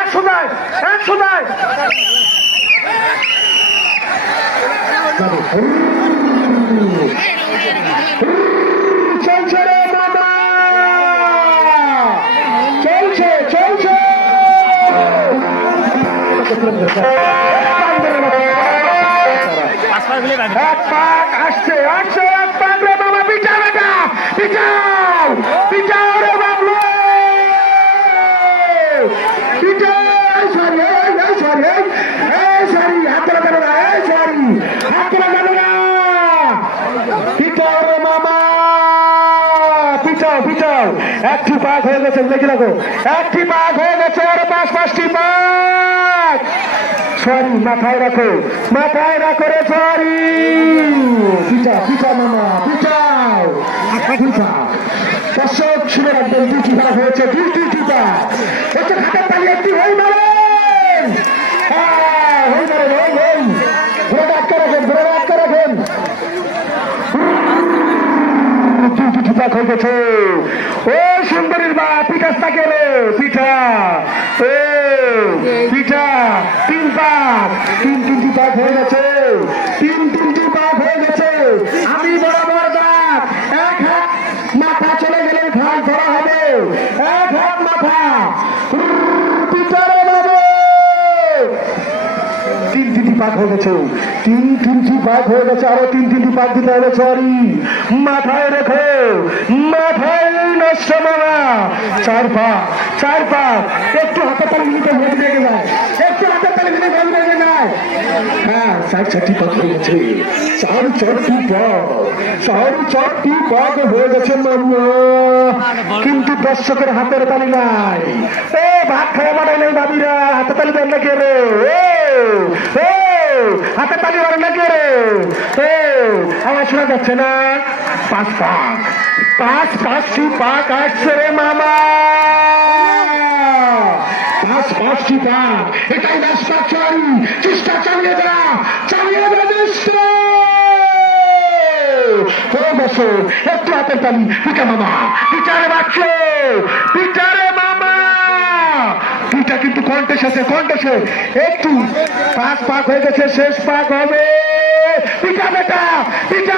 একশো দেয়, একশো দেয়। চলছে রে মামা, চলছে চলছে। এক পাক আসছে আসছে, এক পাক রে মামা, পিটাও বেটা, পিটাও পিটাও রে বাবলু, পিটাও। সরি সরি সরি, হাত তোলা যাবে না, সরি হাত তোলা যাবে না। পিটাও রে মামা, পিটাও পিটাও। একটি পাক হয়ে গেছে, দেখে রাখো, একটি পাক হয়ে গেছে, আর পাঁচটি পাক। সরি, মাথায় রাখো, মাথায় রাখো রে, সরি। পিটা পিটা মামা, পিটাও পিটাও। দর্শক শুনে রাখবেন, দুটি পাক হয়েছে, দুটি পাক হচ্ছে। খাতার তালি একটি হয়ে মারেন, হয়ে মারেন, হই ঘুরে আটকে রাখেন, ঘুরে আটকে রাখেন। দুটি পাক হয়ে গেছে। ও সুন্দরীর মা, পিঠাস তাকে রে, পিঠা ও পিঠা। তিন পাক, তিনটি পাক হয়ে গেছে, তিনটি পাক হয়ে গেছে। আমি বরাবর দাগ, এক হাত মাথা চলে গেলে ঘাস ধরা হবে, এক হাত মাথা। পিঠারে বাবু, তিনটি পাক হয়ে গেছে, তিনটি পাক হয়ে গেছে, আরো তিনটি পাক দিতে হবে। সরি, মাথায় রেখো, মাথায় নষ্ট মামা। চার পাক, একটু হাতে তালি মিলিতে ভোট লেগে যায়, একটু হাতে তালি মিলে ভোট লেগে যায়। হ্যাঁ, চারটি পাক হয়ে গেছে, চারটি পাক হয়ে গেছে মামা। কিন্তু দর্শকের হাতের তালি নাই। এ ভাত খাওয়া মানে নেই ভাবিরা, হাতে তালি দেন না কে রে? হাতে তালি মারে না কে রে? আমার শোনা যাচ্ছে না। পাঁচটি পাক আসছে রে মামা, পাঁচটি পাক। এটাই রাস্তা, চল চেষ্টা চালিয়ে যা, বসো। একটু হাতের তালি, পিঠা মামা, পিঠারে বাচ্চে, পিঠারে মামা। পিঠা কিন্তু কন্টেসে একটু। পাঁচ পাক হয়ে গেছে, শেষ পাক হবে। পিঠা বেটা, পিঠা